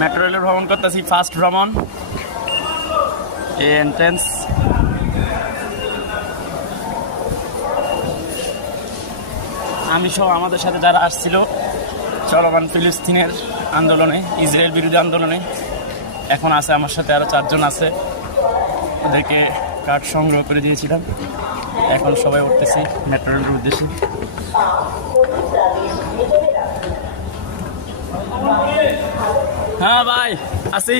Metro রেলে ভ্রমণ করতেছি, ফার্স্ট ভ্রমণ। এই এন্ট্রেন্স। আমি সহ আমাদের সাথে যারা আসছিল চলমান ফিলিস্তিনের আন্দোলনে, ইসরায়েল বিরোধী আন্দোলনে, এখন আছে আমার সাথে আরও 4 জন আছে। ওদেরকে কার্ড সংগ্রহ করে দিয়েছিলাম। এখন সবাই উঠতেছি মেট্রো রেলের উদ্দেশ্যে। হ্যাঁ ভাই, আসি।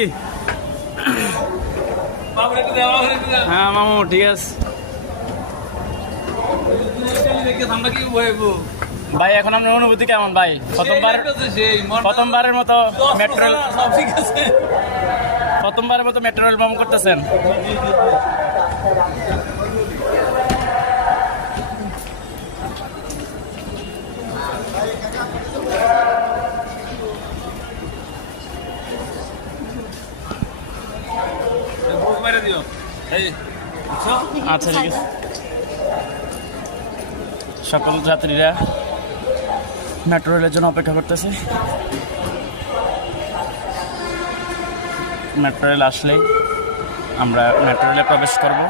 হ্যাঁ মামু, ঠিক আছে ভাই। এখন আপনার অনুভূতি কেমন ভাই? প্রথমবারের মতো মেট্রো রেল ভ্রমণ করতেছেন? আচ্ছা, ঠিক আছে। সকল যাত্রীরা মেট্রো রেলের জন্য অপেক্ষা করতেছে। মেট্রো রেল আসলেই আমরা মেট্রো রেলে প্রবেশ করব।